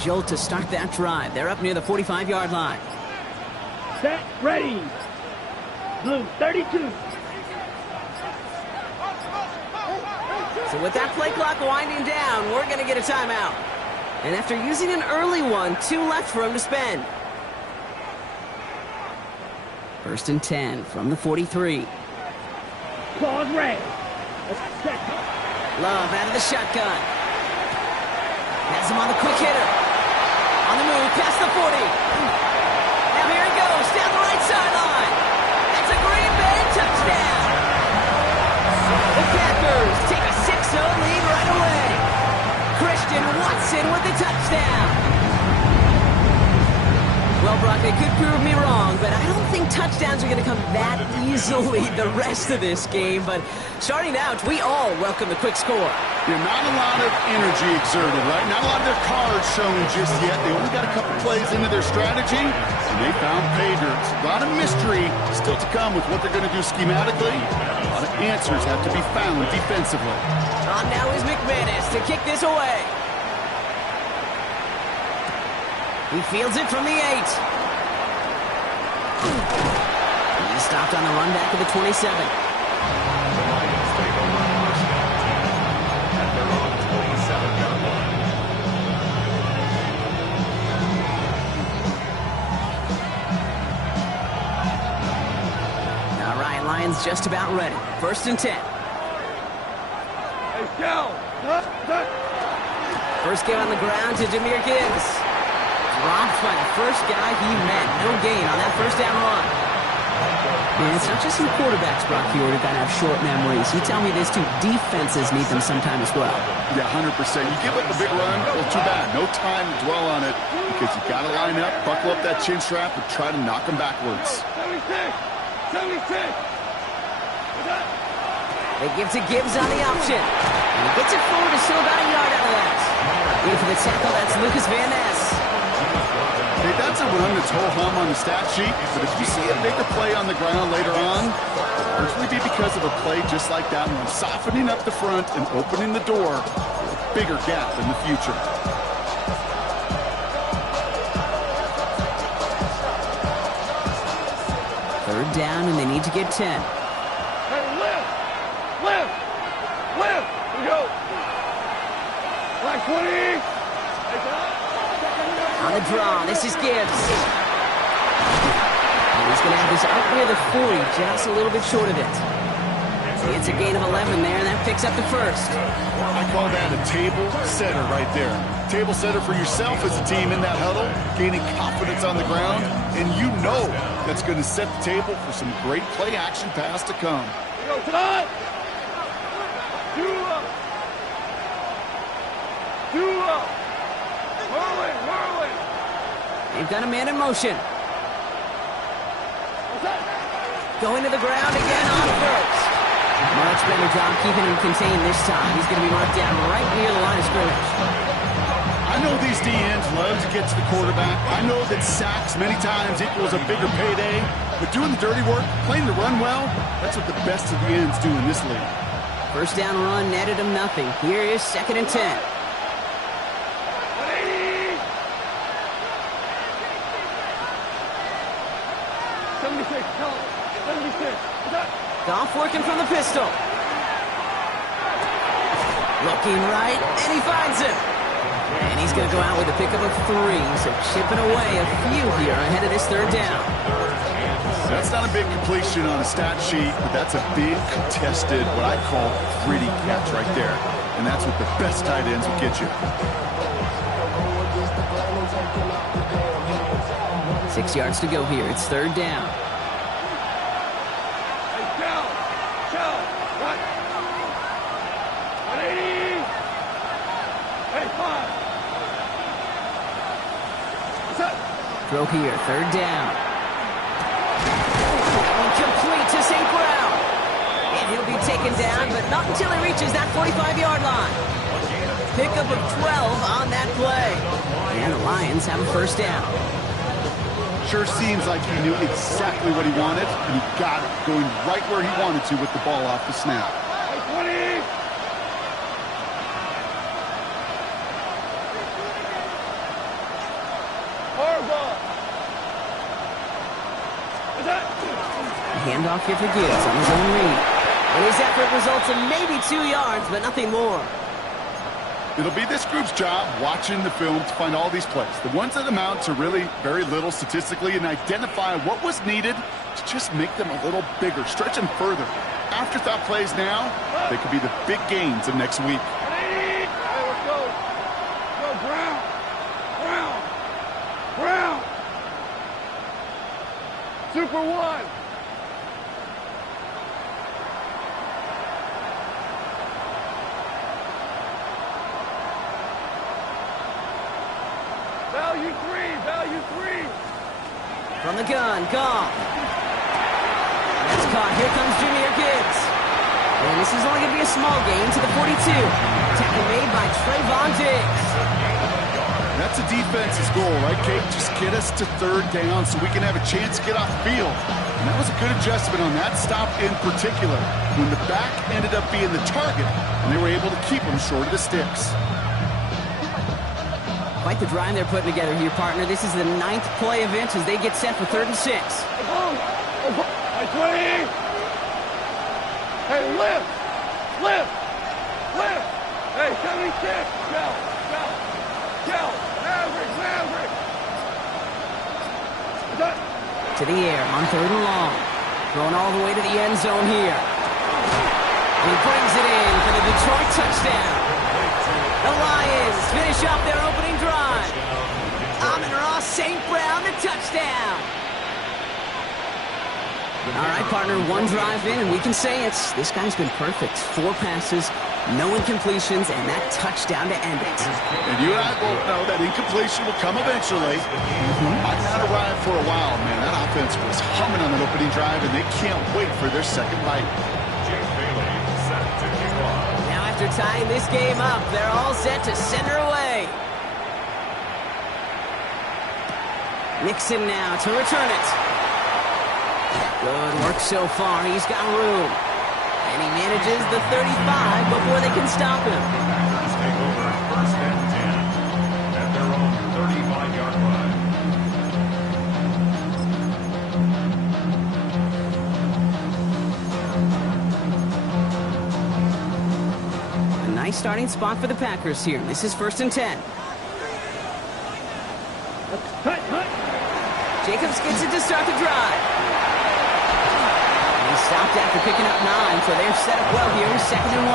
jolt to start that drive. They're up near the 45-yard line. Set, ready. Blue, 32. So with that play clock winding down, we're going to get a timeout. And after using an early one, 2 left for him to spend. 1st and 10 from the 43. Pause, red. Love out of the shotgun. Has him on the quick hitter. On the move, past the 40. Now here he goes, down the right sideline. It's a Green Bay touchdown. The Packers take a 6-0 lead right away. Christian Watson with the touchdown. Well, Brock, they could prove me wrong, but I don't think touchdowns are going to come that easily the rest of this game. But starting out, we all welcome the quick score. Yeah, not a lot of energy exerted, right? Not a lot of their cards showing just yet. They only got a couple plays into their strategy, and they found pay dirt. A lot of mystery still to come with what they're going to do schematically. A lot of answers have to be found defensively. On now is McManus to kick this away. He fields it from the 8. He's stopped on the run back of the 27. All right, Lions just about ready. 1st and 10. Let's go. First game on the ground to Jahmyr Gibbs. Dropped by the first guy he met. No gain on that first down run. And it's not just some quarterbacks, Brock, here who got to have short memories. You tell me this too. Defenses need them sometime as well. Yeah, 100%. You give up a big run, well, too bad. No time to dwell on it because you got to line up, buckle up that chin strap, and try to knock them backwards. 76. They give to Gibbs on the option. And he gets it forward to still about a yard out of that. In for the tackle, that's Lucas Van Ness. Hey, that's a run that's ho-hum on the stat sheet, but if you see a bigger play on the ground later on, it'll usually be because of a play just like that one, softening up the front and opening the door for a bigger gap in the future. Third down, and they need to get 10. Hey, lift. We go. Like 20. On the draw, this is Gibbs. And he's going to have this up near the 40, just a little bit short of it. It's a gain of 11 there, and that picks up the first. I call that a table setter right there. Table setter for yourself as a team in that huddle, gaining confidence on the ground, and you know that's going to set the table for some great play action pass to come. Go tonight. Whirling. They've got a man in motion. Going to the ground again on first. Much better job keeping him contained this time. He's going to be marked down right near the line of scrimmage. I know these DNs love to get to the quarterback. I know that sacks many times equals a bigger payday. But doing the dirty work, playing the run well, that's what the best of the ends do in this league. First down run netted him nothing. Here is 2nd and 10. Goff working from the pistol. Looking right, and he finds him. And he's going to go out with a pickup of 3, so chipping away a few here ahead of this 3rd down. That's not a big completion on a stat sheet, but that's a big contested, what I call gritty catch right there. And that's what the best tight ends will get you. 6 yards to go here. It's 3rd down. Throw here, 3rd down. Complete to St. Brown. And he'll be taken down, but not until he reaches that 45-yard line. Pickup of 12 on that play. And the Lions have a 1st down. Sure seems like he knew exactly what he wanted, and he got it, going right where he wanted to with the ball off the snap. 20. Handoff here for Gibbs on his own read. And his effort results in maybe 2 yards, but nothing more. It'll be this group's job watching the film to find all these plays, the ones that amount to really very little statistically, and identify what was needed to just make them a little bigger, stretch them further. Afterthought plays now, they could be the big gains of next week. Hey, let's go. Go, Brown. Brown. Brown. Super one. Value three. Value three. From the gun, Goff. That's caught. Here comes Jahmyr Gibbs. And this is only going to be a small gain to the 42. Tackle made by Trayvon Diggs. That's a defense's goal, right, Kate? Just get us to third down so we can have a chance to get off the field. And that was a good adjustment on that stop in particular, when the back ended up being the target, and they were able to keep him short of the sticks. Quite the drive they're putting together here, partner. This is the 9th play of inch as they get set for 3rd and 6. Hey, 20. Hey, lift. Lift. Lift. Hey, 76. Go. Maverick. To the air on 3rd and long. Going all the way to the end zone here. And he brings it in for the Detroit touchdown. The Lions finish off their opening drive. Amon-Ra St. Brown, the touchdown. All right, partner, 1 drive in, and we can say this guy's been perfect. 4 passes, no incompletions, and that touchdown to end it. And you and I both know that incompletion will come eventually. Might not arrive for a while, man. That offense was humming on that opening drive, and they can't wait for their second bite. Now after tying this game up, they're all set to send her away. Nixon now to return it. Good work so far. He's got room. And he manages the 35 before they can stop him. Let's take over 1st and 10 at their own 35-yard line. A nice starting spot for the Packers here. This is 1st and 10. Jacobs gets it to start the drive. He stopped after picking up 9, so they're set up well here. 2nd and 1.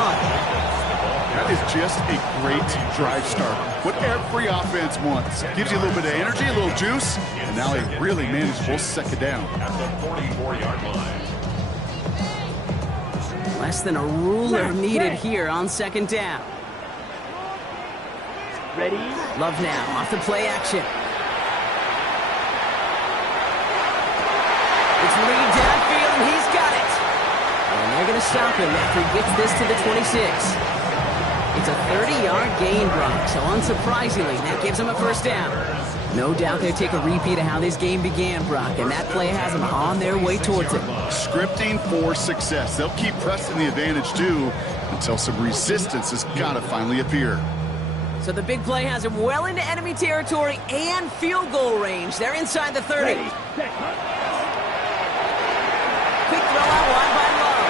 That is just a great drive start. What every offense wants. Gives you a little bit of energy, a little juice, and now a really manageable 2nd down. At the 44-yard line. Less than a ruler needed here on 2nd down. Ready? Love now off the play action. It's Lee downfield, and he's got it. And they're going to stop him after he gets this to the 26. It's a 30-yard gain, Brock, so unsurprisingly, that gives him a 1st down. No doubt they'll take a repeat of how this game began, Brock, and that play has them on their way towards it. Scripting for success. They'll keep pressing the advantage, too, until some resistance has got to finally appear. So the big play has him well into enemy territory and field goal range. They're inside the 30. Quick throw out wide by Love.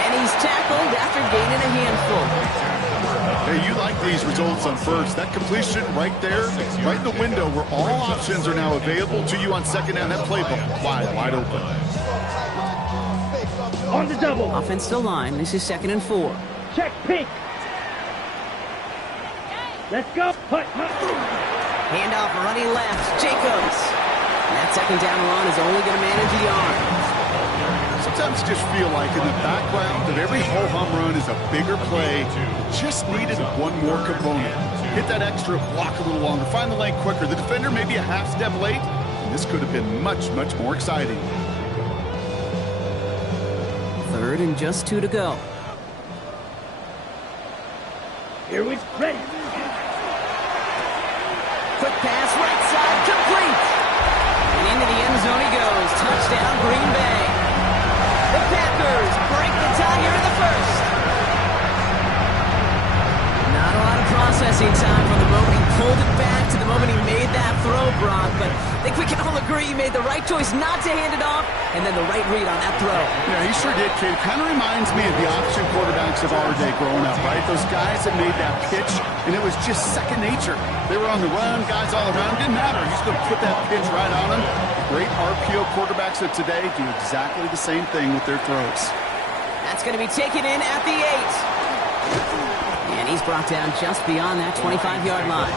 And he's tackled after gaining a handful. Hey, you like these results on 1st. That completion right there, right in the window where all options are now available to you on 2nd down. That playbook wide open. On the double. Offense to line. This is 2nd and 4. Check pink. Let's go. Handoff running left. Jacobs. And that 2nd down run is only going to manage a yard. Sometimes just feel like in the background of every ho-hum run is a bigger play. Just needed one more component. Hit that extra block a little longer. Find the lane quicker. The defender maybe a half step late. And this could have been much, much more exciting. 3rd and just 2 to go. Here we ready. Quick pass right side complete. And into the end zone he goes. Touchdown Green Bay. The Packers break the tie here in the 1st. Not a lot of processing time from the moment he pulled it back to the moment he made that throw, Brock, but I think we can all agree he made the right choice not to hand it off, and then the right read on that throw. Yeah, he sure did, kid. Kind of reminds me of the option quarterbacks of our day growing up, right? Those guys that made that pitch, and it was just second nature. They were on the run, guys all around. Didn't matter. He's going to put that pitch right on them. Great RPO quarterbacks of today do exactly the same thing with their throws. That's going to be taken in at the 8. And he's brought down just beyond that 25-yard line.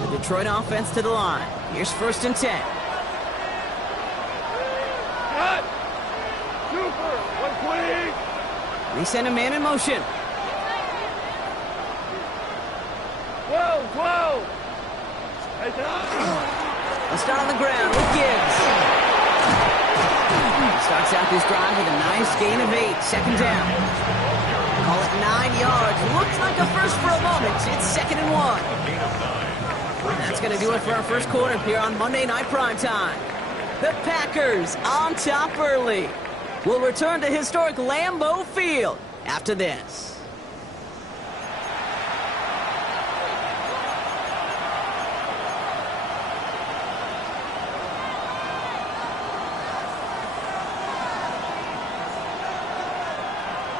The Detroit offense to the line. Here's 1st and 10. Cut! Super! 120! They send a man in motion. 12! Let's start on the ground with Gibbs. Starts out this drive with a nice gain of 8. 2nd down. Call it 9 yards. Looks like a first for a moment. It's 2nd and 1. That's going to do it for our first quarter here on Monday Night Primetime. The Packers on top early. We'll return to historic Lambeau Field after this.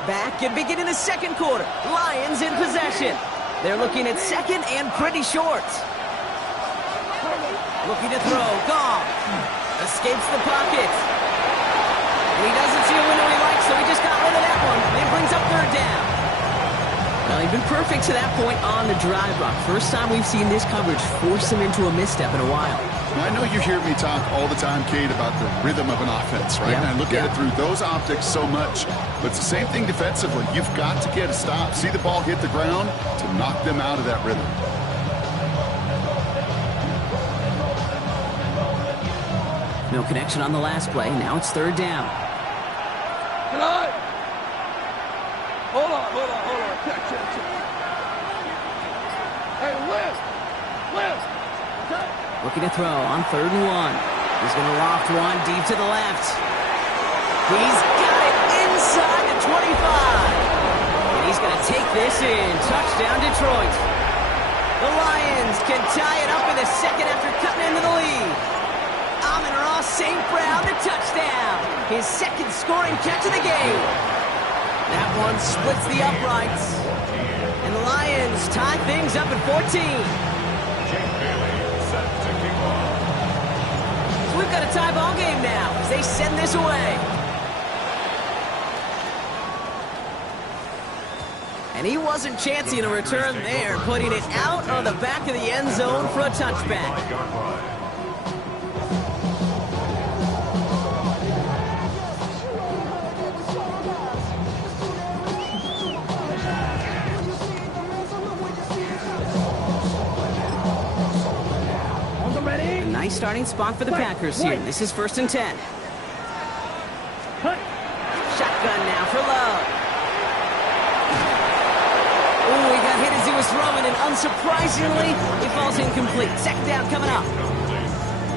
Back and beginning the second quarter. Lions in possession. They're looking at 2nd and pretty short. Looking to throw. Goff escapes the pocket. And he doesn't see a window he likes, so he just got rid of that one. And it brings up 3rd down. Well, he's been perfect to that point on the drive, Brock. First time we've seen this coverage force him into a misstep in a while. Well, I know you hear me talk all the time, Kate, about the rhythm of an offense, right? Yeah. And I look at it through those optics so much. But it's the same thing defensively. You've got to get a stop. See the ball hit the ground to knock them out of that rhythm. No connection on the last play. Now it's 3rd down. Hold on. Check. Hey, lift! Looking to throw on 3rd and 1. He's going to loft one deep to the left. He's got it inside the 25. And he's going to take this in. Touchdown, Detroit. The Lions can tie it up in the 2nd after cutting into the lead. Amon-Ra St. Brown, the touchdown. His 2nd scoring catch of the game. That one splits the uprights. And the Lions tie things up at 14. We've got a tie ball game now as they send this away. And he wasn't chancing a return there, putting it out on the back of the end zone for a touchback. Nice starting spot for the Packers here. This is 1st and 10. Shotgun now for Love. Ooh, he got hit as he was throwing, and unsurprisingly, it falls incomplete. 2nd down coming up.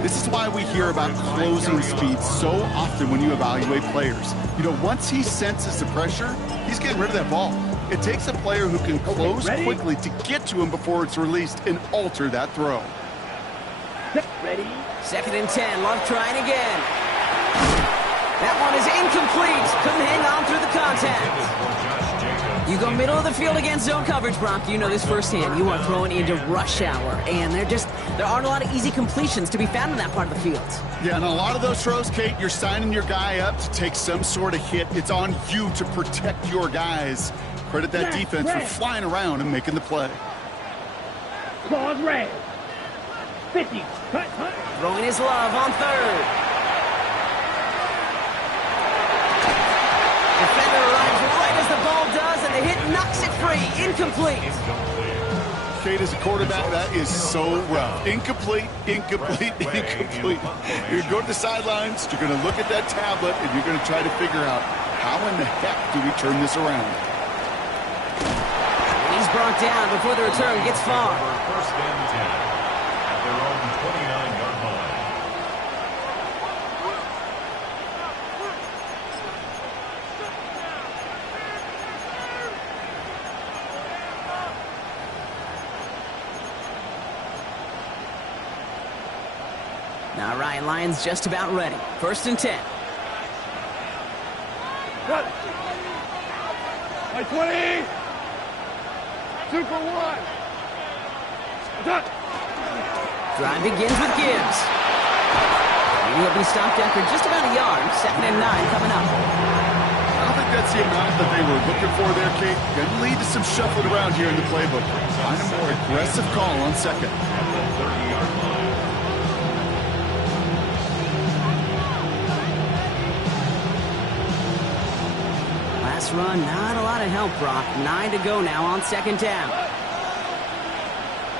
This is why we hear about closing speed so often when you evaluate players. You know, once he senses the pressure, he's getting rid of that ball. It takes a player who can close quickly to get to him before it's released and alter that throw. Ready? 2nd and 10. Love trying again. That one is incomplete. Couldn't hang on through the contact. You go middle of the field against zone coverage, Brock. You know this firsthand. You are throwing into rush hour, and there aren't a lot of easy completions to be found in that part of the field. Yeah, and a lot of those throws, Kate, you're signing your guy up to take some sort of hit. It's on you to protect your guys. Credit that defense for flying around and making the play. Claws red. 50. Cut. Throwing his Love on 3rd. Defender arrives right as the ball does, and the hit knocks it free. Incomplete. Kate, as a quarterback, that is so rough. Incomplete. You're going to go to the sidelines, you're going to look at that tablet, and you're going to try to figure out how in the heck do we turn this around. He's brought down before the return gets far. their own 29-yard line. Now Ryan Lyons just about ready. 1st and 10. Cut. By 20. Super one. Cut. Drive begins with Gibbs. And he'll be stopped after just about a yard. 2nd and 9 coming up. I don't think that's the amount that they were looking for there, Kate. Going to lead to some shuffling around here in the playbook. Find a more aggressive call on 2nd. At the 30-yard line. Last run, not a lot of help, Brock. 9 to go now on 2nd down.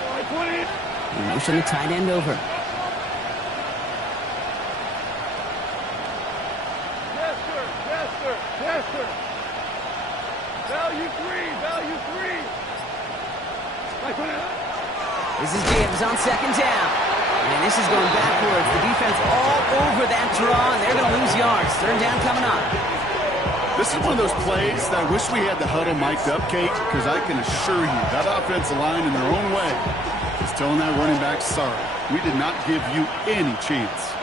By 20. You motion the tight end over. Yes, sir. Yes, sir. Yes, sir. Value 3. Value 3. By 20. This is Gibbs on 2nd down. And this is going backwards. The defense all over that draw, and they're going to lose yards. 3rd down coming up. This is one of those plays that I wish we had the huddle mic'd up, Kate, because I can assure you that offensive line in their own way is telling that running back, sorry, we did not give you any chance.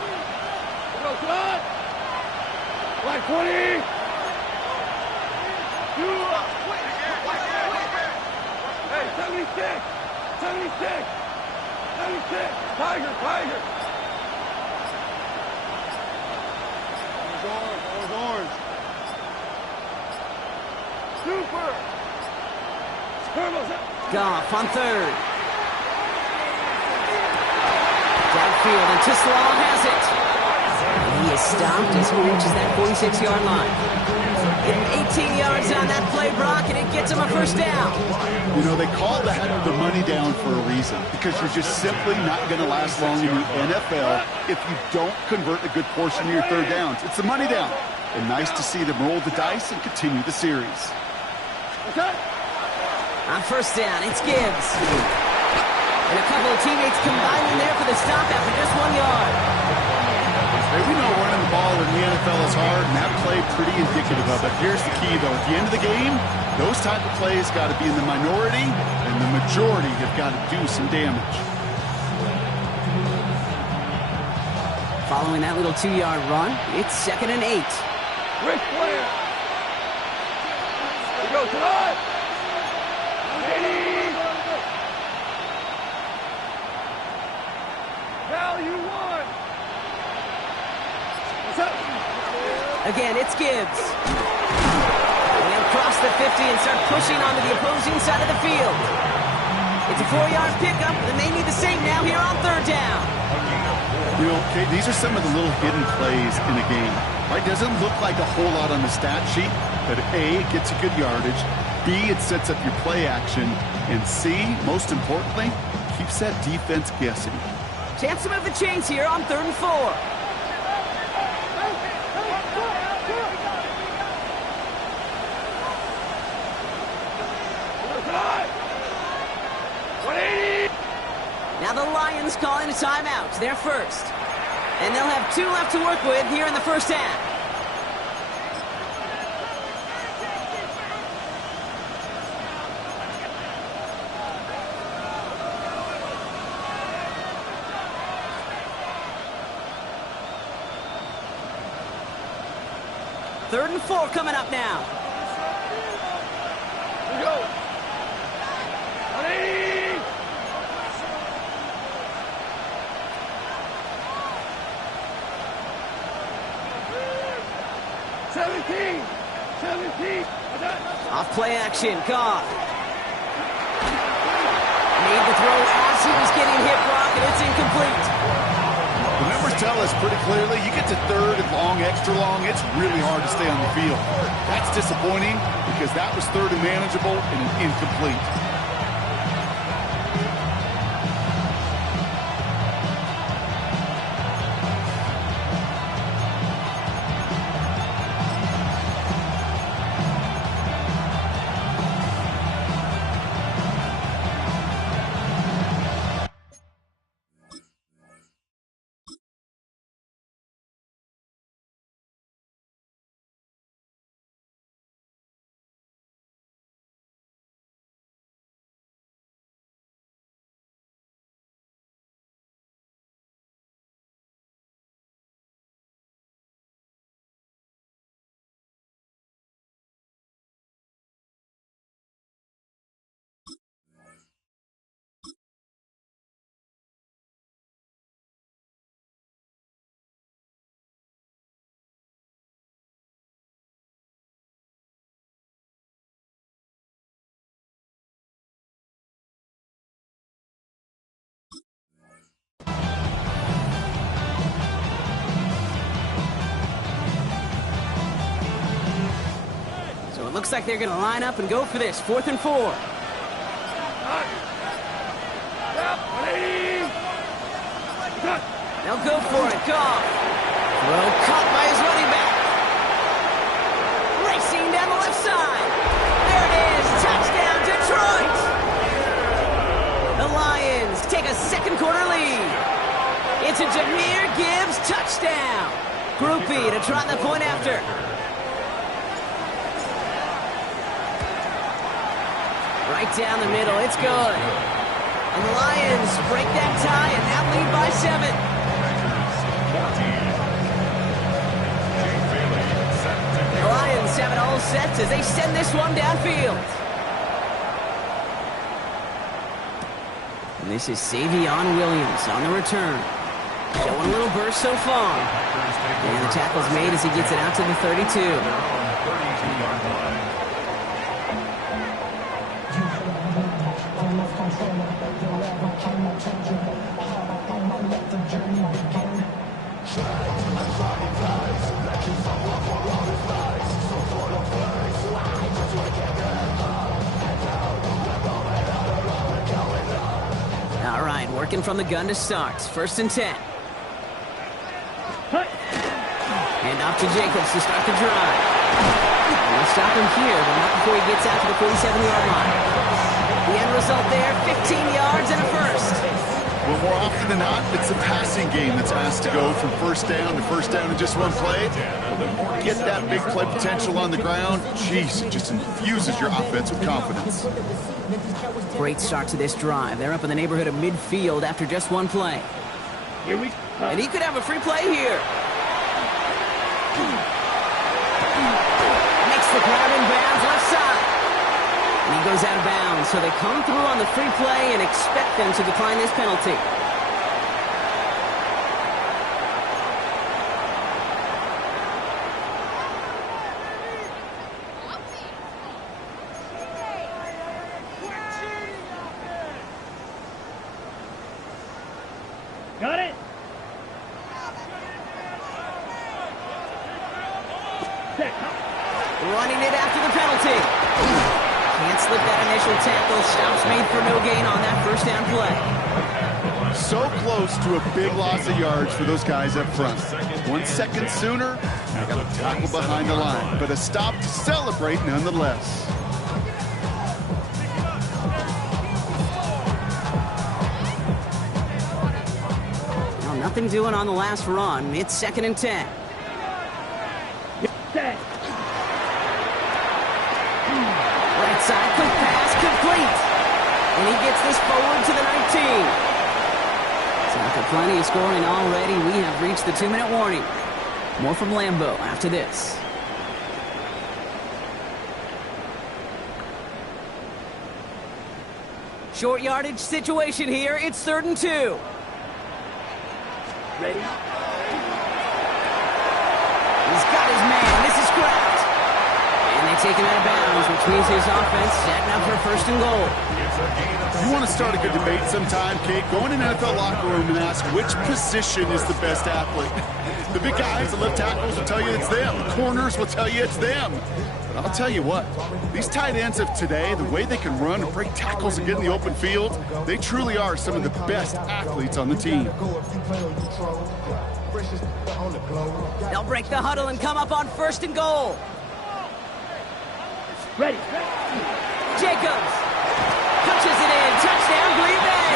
Go, cut. By 20. Hey, 76. 76. 76. Tiger, Tiger. Orange, orange. Super. Turbo's up. Goff on 3rd. Downfield, and Tisserand has it. And he is stopped as he reaches that 46-yard line. Getting 18 yards on that play, Brock, and it gets him a 1st down. You know, they call that the money down for a reason, because you're just simply not going to last long in the NFL if you don't convert a good portion of your 3rd downs. It's the money down. And nice to see them roll the dice and continue the series. On 1st down, it's Gibbs. And a couple of teammates combining there for the stop after just 1 yard. Hey, we know running the ball in the NFL is hard, and that play pretty indicative of it. Here's the key, though. At the end of the game, those type of plays got to be in the minority, and the majority have got to do some damage. Following that little 2-yard run, it's 2nd and 8. Rick Flair. Here we go, Todd. 80. Value 1. What's up? Again, it's Gibbs. And they'll cross the 50 and start pushing onto the opposing side of the field. It's a 4-yard pickup, and they need the same now here on 3rd down. You know, okay, these are some of the little hidden plays in a game. Right? Doesn't look like a whole lot on the stat sheet, but A, it gets you good yardage. B, it sets up your play action. And C, most importantly, keeps that defense guessing. Chance to move the chains here on 3rd and 4. Now the Lions calling a timeout. They're first. And they'll have 2 left to work with here in the 1st half. Third and 4 coming up now. Here we go. 180. 17. 17. Off play action. Goff. Made the throw as he was getting hit, Brock, and it's incomplete. The numbers tell us pretty clearly, you get to 3rd and long, extra long, it's really hard to stay on the field. That's disappointing because that was 3rd and manageable and an incomplete. Looks like they're going to line up and go for this. 4th and 4. They'll go for it. Goff. Throw caught by his running back. Racing down the left side. There it is. Touchdown, Detroit. The Lions take a second quarter lead. It's a Jahmyr Gibbs touchdown. Groupie to trot the point after. Right down the middle. It's good. And the Lions break that tie and now lead by 7. The Lions have it all set as they send this one downfield. And this is Savion Williams on the return. Showing a little burst so far. And the tackle's made as he gets it out to the 32. All right, working from the gun to start. 1st and 10. Hand off to Jacobs to start the drive. We'll stop him here, but not before he gets out to the 47-yard line. The end result there, 15 yards and a first. Well, more often than not, it's the passing game that's asked to go from first down in just one play. Get that big play potential on the ground. Jeez, it just infuses your offense with confidence. Great start to this drive. They're up in the neighborhood of midfield after just one play. And he could have a free play here. Makes the grab in bounds left side. And he goes out of bounds, so they come through on the free play and expect them to decline this penalty. Got it. Running it after the penalty. Can't slip that initial tackle. Stops made for no gain on that first down play. So close to a big loss of yards for those guys up front. 1 second sooner, they got a tackle behind the line, but a stop to celebrate nonetheless. Well, nothing doing on the last run. It's 2nd and 10. Right side, quick pass, complete. And he gets this forward to the 19. So after plenty of scoring already, we have reached the 2-minute warning. More from Lambeau after this. Short yardage situation here. It's 3rd and 2. Ready? He's got his man. This is Kraft. And they take him out of bounds, which means his offense setting up for 1st and goal. You want to start a good debate sometime, Kate? Go in an NFL locker room and ask which position is the best athlete. The big guys, the left tackles will tell you it's them. The corners will tell you it's them. But I'll tell you what, these tight ends of today, the way they can run and break tackles and get in the open field, they truly are some of the best athletes on the team. They'll break the huddle and come up on 1st and goal. Ready. Jacobs punches it in. Touchdown, Green Bay.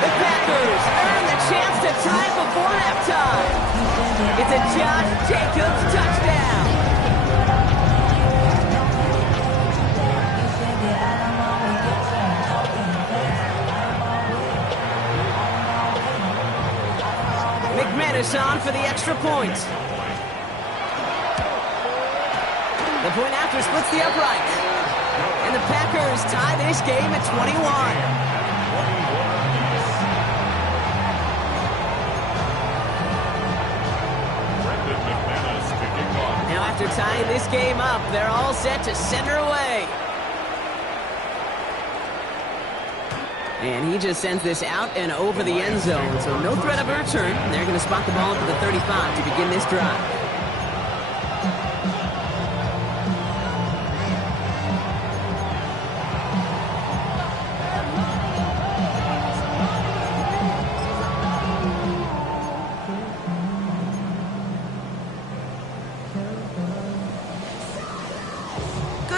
The Packers earn the chance to tie before halftime. It's a Josh Jacobs touchdown. McManus on for the extra point. The point after splits the upright. And the Packers tie this game at 21. Now after tying this game up, they're all set to send her away. And he just sends this out and over the end zone, so no threat of a return. They're going to spot the ball up at the 35 to begin this drive.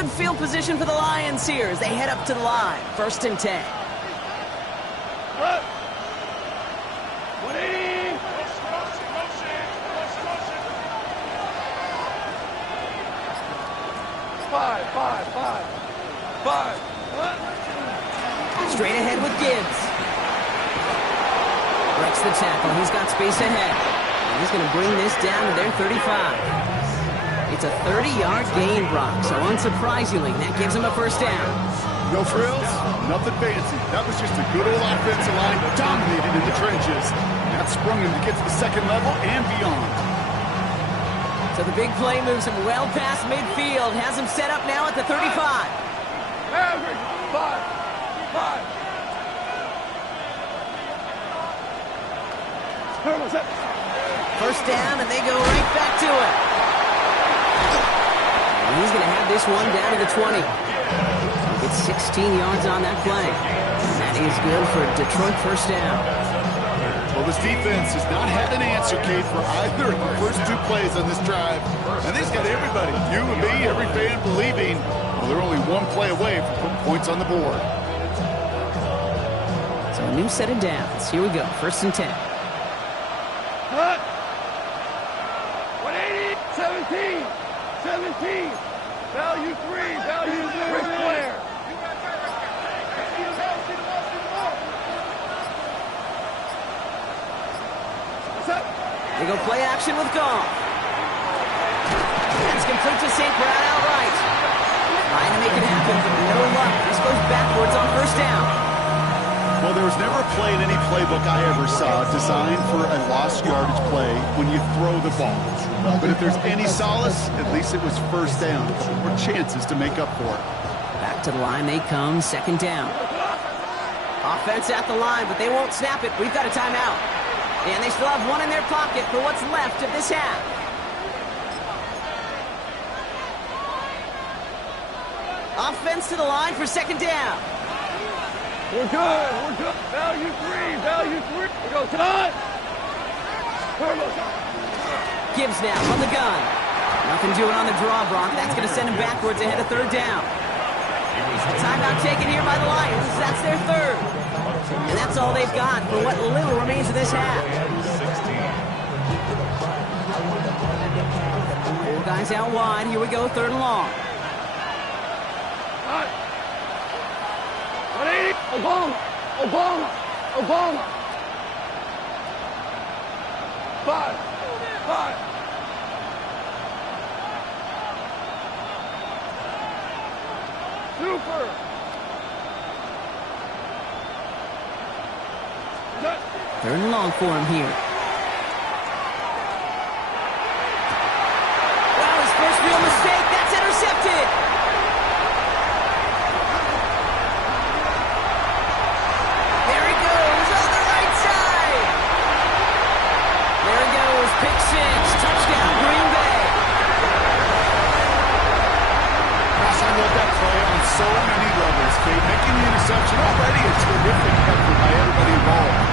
Good field position for the Lions here as they head up to the line. 1st and 10. What? 180. Five. What? Straight ahead with Gibbs. Breaks the tackle. He's got space ahead. And he's going to bring this down to their 35. It's a 30-yard gain, Brock. So unsurprisingly, that gives him a 1st down. No frills, nothing fancy. That was just a good old offensive line dominated in the trenches. That sprung him to get to the 2nd level and beyond. So the big play moves him well past midfield. Has him set up now at the 35. Average. 5. 1st down, and they go right back to it. And he's going to have this one down to the 20. It's 16 yards on that play. That is good for Detroit 1st down. Well, this defense has not had an answer, Kate, for either of the first 2 plays on this drive. And they've got everybody, you and me, every fan believing, well, they're only 1 play away from putting points on the board. So a new set of downs. Here we go. 1st and 10. Cut. 180. 17. Value 3. Ric Flair. They go play action with Goff. That's complete to St. Brown outright. Trying to make it happen, but no luck. This goes backwards on 1st down. Well, there was never a play in any playbook I ever saw designed for a lost yardage play when you throw the ball. But if there's any solace, at least it was 1st down, or chances to make up for it. Back to the line they come, 2nd down. Offense at the line, but they won't snap it. We've got a timeout. And they still have 1 in their pocket for what's left of this half. Offense to the line for 2nd down. We're good. Value 3. We go time. Gibbs now from the gun. Nothing doing on the draw, Brock. That's going to send him backwards ahead of 3rd down. Timeout taken here by the Lions. That's their 3rd. And that's all they've got for what little remains of this half. 4 guys out wide. Here we go, 3rd and long. 180. Obama. 5. Super. 3rd and long for him here. Wow, his first real mistake. That's intercepted. There he goes on the right side. There he goes. Pick 6. Touchdown, Green Bay. Gosh, I love that play on so many levels, Kate. Making the interception already a terrific effort by everybody involved.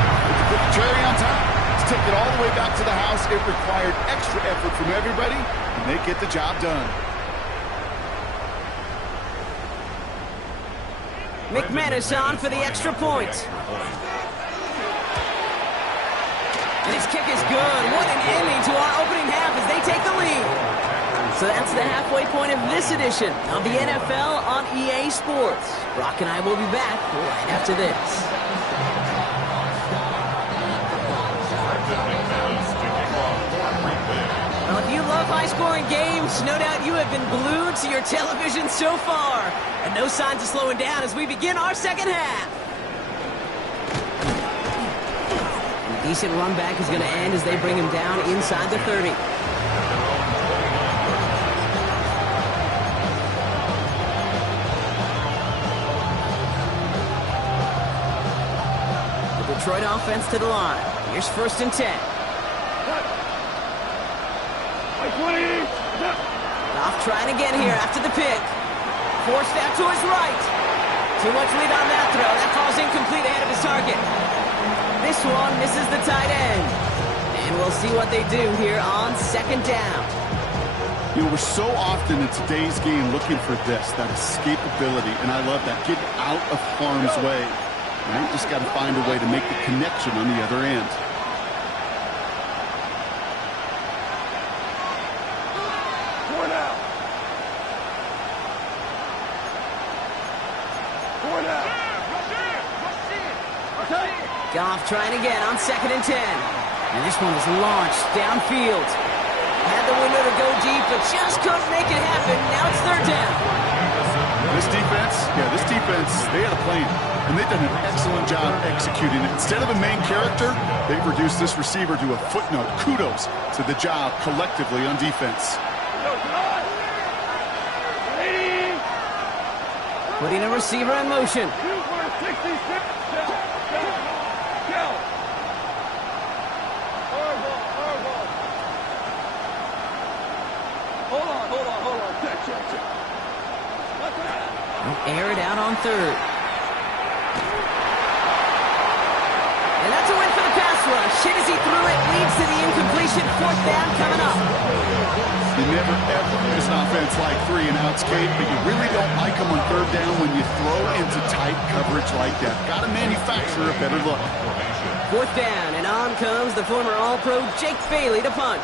Put the cherry on top, to take it all the way back to the house, it required extra effort from everybody, and they get the job done. McManus on for the extra point. And his kick is good. What an ending to our opening half as they take the lead. So that's the halfway point of this edition of the NFL on EA Sports. Brock and I will be back right after this. Well, if you love high-scoring games, no doubt you have been glued to your television so far. And no signs of slowing down as we begin our 2nd half. And a decent run back is going to end as they bring him down inside the 30. The Detroit offense to the line. Here's 1st and 10. Goff trying again here after the pick. Forced out to his right. Too much lead on that throw. That falls incomplete ahead of his target. This one misses the tight end. And we'll see what they do here on 2nd down. You know, we're so often in today's game looking for this, that escapability, and I love that. Get out of harm's way. Now you just got to find a way to make the connection on the other end. Goff trying again on 2nd and 10. And this one is launched downfield. Had the window to go deep, but just couldn't make it happen. Now it's 3rd down. This defense, they had a plan. And they've done an excellent job executing it. Instead of a main character, they've reduced this receiver to a footnote. Kudos to the job collectively on defense. Putting a receiver in motion. Air it out on 3rd. And that's a win for the pass rush. Hit as he threw it, leads to the incompletion. 4th down coming up. You never, ever miss an offense like 3-and-outs, Kate, but you really don't like them on 3rd down when you throw into tight coverage like that. Got to manufacture a better look. 4th down, and on comes the former All-Pro Jake Bailey to punt.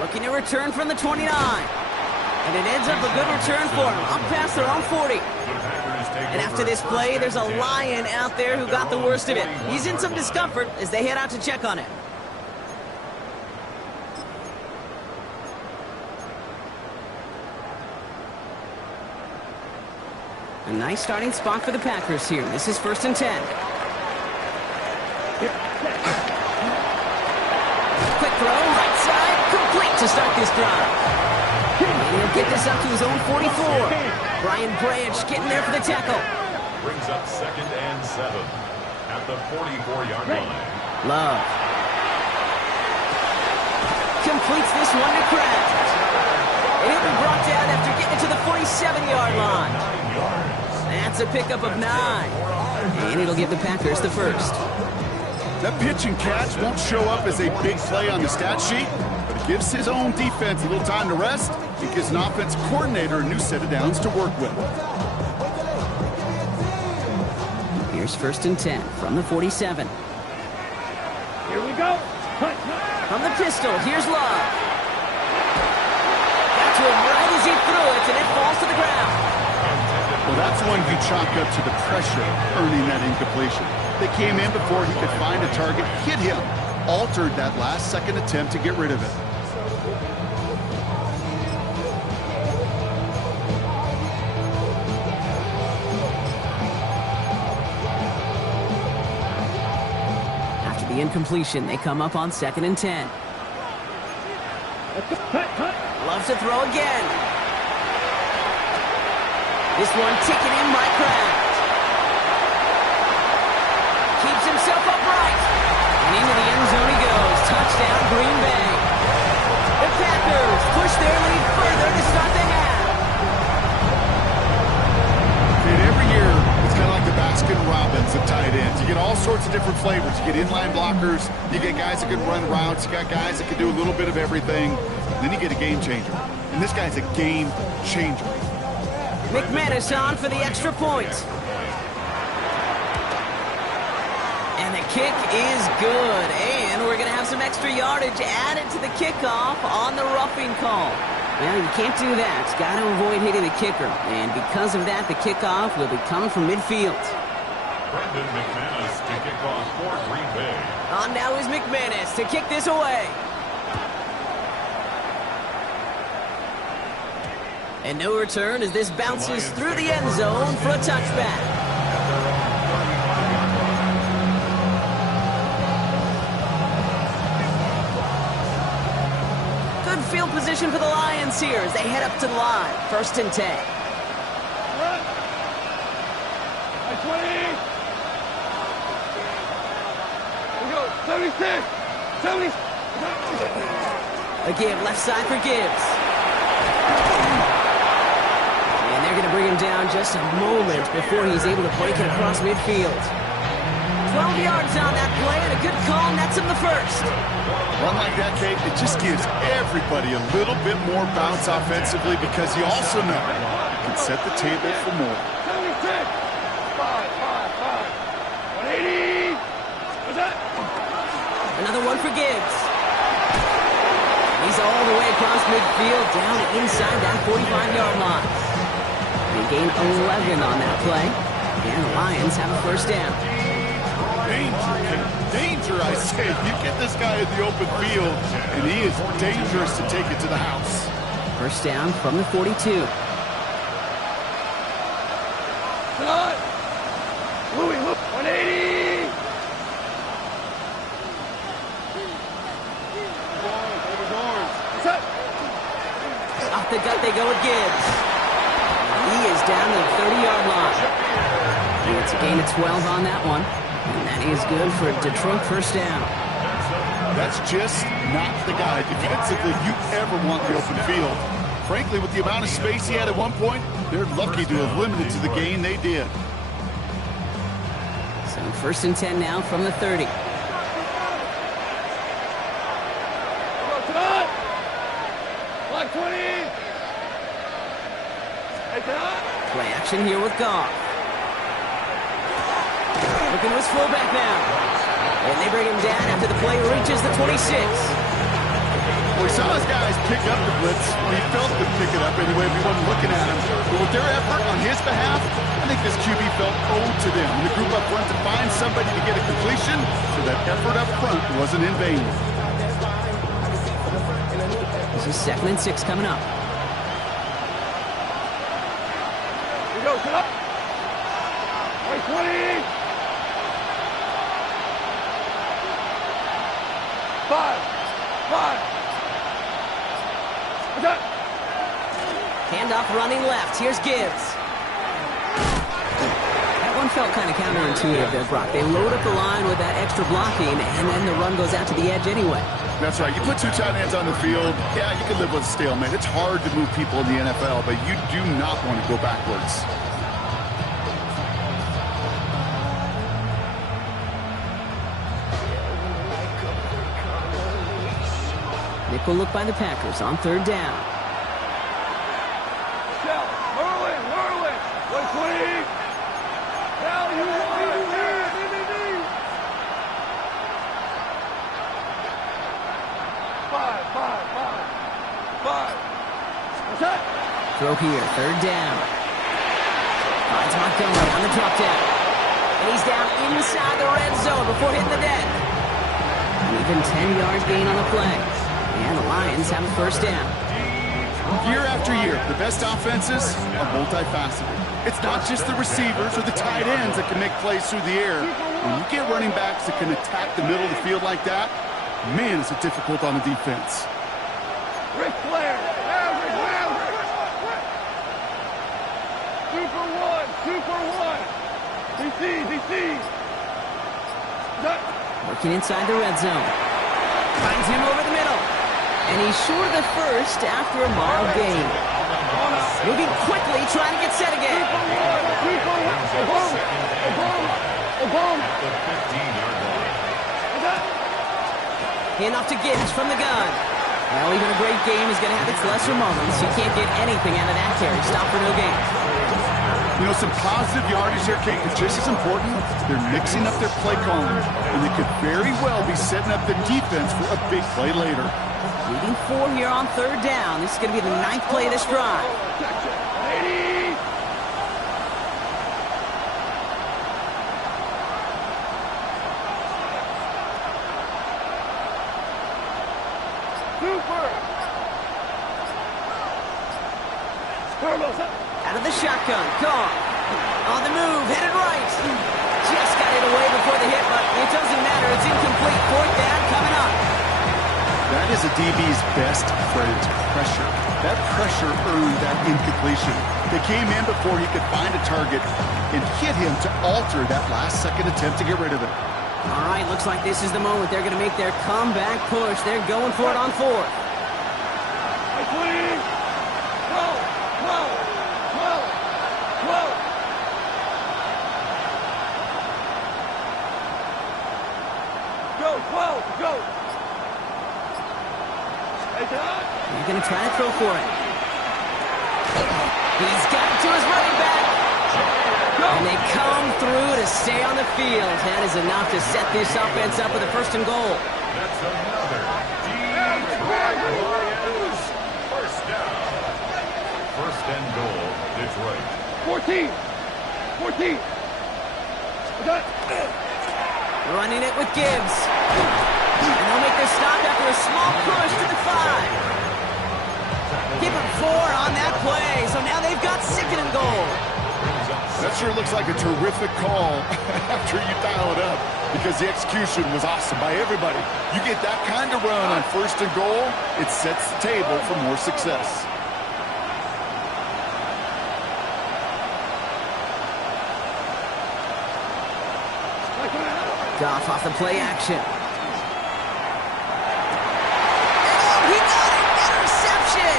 Looking to return from the 29. And it ends up a good return for him. Up past their own 40. And after this play, there's a Lion out there who got the worst of it. He's in some discomfort as they head out to check on him. A nice starting spot for the Packers here. This is 1st and 10. Quick throw, right side, complete to start this drive. And he'll get this up to his own 44. Brian Branch getting there for the tackle. Brings up 2nd and 7 at the 44-yard line. Love. Completes this one to Kraft. And he'll be brought down after getting it to the 47-yard line. That's a pickup of 9. And it'll give the Packers the first. That pitch and catch won't show up as a big play on the stat sheet, but it gives his own defense a little time to rest. It gives an offense coordinator a new set of downs to work with. Here's 1st and 10 from the 47. Here we go. From the pistol, here's Love. Got to him right as he threw it, and it falls to the ground. Well, that's one you chalk up to the pressure earning that incompletion. They came in before he could find a target, hit him, altered that last-second attempt to get rid of it. After the incompletion, they come up on 2nd and 10. Loves to throw again. This one taken in by Kraft. Keeps himself upright. And into the end zone he goes. Touchdown, Green Bay. The Packers push their lead further to start the half. And every year, it's kind of like the Baskin-Robbins of tight ends. You get all sorts of different flavors. You get inline blockers. You get guys that can run routes. You got guys that can do a little bit of everything. Then you get a game changer. And this guy's a game changer. McManus on for the extra point. And the kick is good. And we're going to have some extra yardage added to the kickoff on the roughing call. Well, you can't do that. Got to avoid hitting the kicker. And because of that, the kickoff will be coming from midfield. Brendan McManus to kick off for Green Bay. On now is McManus to kick this away. And no return as this bounces through the end zone for a touchback. Good field position for the Lions here as they head up to the line. 1st and 10. 20. Here we go. 76. 70. Again, left side for Gibbs. And they're going to bring him down just a moment before he's able to break it across midfield. 12 yards on that play, and a good call nets him the first. Run like that, Kate, it just gives everybody a little bit more bounce offensively because you also know you can set the table for more. 76. 180. What's that? Another one for Gibbs. He's all the way across midfield, down inside that 45-yard line. They gain 11 on that play, and the Lions have a first down. Danger, Kate. Danger, I say. You get this guy in the open field, and he is dangerous to take it to the house. First down from the 42. Cut. Louis, look. 180. What's that? Off the gut they go with Gibbs. He is down to the 30-yard line. And it's a gain of 12 on that one. And that is good for a Detroit first down. That's just not the guy defensively you ever want the open field. Frankly, with the amount of space he had at one point, they're lucky to have limited to the gain they did. So first and 10 now from the 30. Cut. Block 20. Hey, cut. Play action here with Goff. Looking to his fullback now. And they bring him down after the play reaches the 26. We saw his guys pick up the blitz. Well, he felt them pick it up anyway if he wasn't looking at him. But with their effort on his behalf, I think this QB felt owed to them. And the group up front to find somebody to get a completion, so that effort up front wasn't in vain. This is 2nd and 6 coming up. Here we go. Cut. Right 20. 5. What's that? Handoff running left. Here's Gibbs. That one felt kind of counterintuitive there, Brock. They load up the line with that extra blocking, and then the run goes out to the edge anyway. That's right. You put two tight ends on the field, yeah, you can live with a stalemate. It's hard to move people in the NFL, but you do not want to go backwards. Nickel look by the Packers on 3rd down. Shell. Merlin. 120. Now you want. 5. What's that? Throw here, 3rd down. Finds Montgomery on the drop down. And he's down inside the red zone before hitting the deck. An even 10-yard gain on the play. And the Lions have a first down. Year after year, the best offenses are multifaceted. It's not just the receivers or the tight ends that can make plays through the air. When you get running backs that can attack the middle of the field like that, man, is it difficult on the defense. Ric Flair. Maverick. Super one. DC. Working inside the red zone. Finds him over the middle. And he's short of the first after a mild gain. Moving quickly, trying to get set again. Handoff to Gibbs from the gun. Well, even a great game is going to have its lesser moments. You can't get anything out of that carry. Stop for no gain. You know, some positive yardage there, Kate, but just as important, they're mixing up their play calling, and they could very well be setting up the defense for a big play later. Leading 4 here on 3rd down. This is going to be the 9th play of this drive. 80. Super. Out of the shotgun. Gone. On the move. Headed right. Just got it away before the hit, but it doesn't matter. It's incomplete. 4th down coming up. That is a DB's best friend, pressure. That pressure earned that incompletion. They came in before he could find a target and hit him to alter that last-second attempt to get rid of it. All right, looks like this is the moment they're going to make their comeback push. They're going for it on 4th. go. Hey, Doug. They're going to try to throw for it. He's got it to his running back. And they come through to stay on the field. That is enough to set this offense up with a 1st and goal. That's another Detroit Lions first down. 1st and goal, Detroit. 14. Running it with Gibbs. And they'll make their stop after a small push to the 5. Give him 4 on that play. So now they've got 2nd and goal. That sure looks like a terrific call after you dial it up, because the execution was awesome by everybody. You get that kind of run on 1st and goal, it sets the table for more success. Goff off the play action. Oh, he got it! Interception!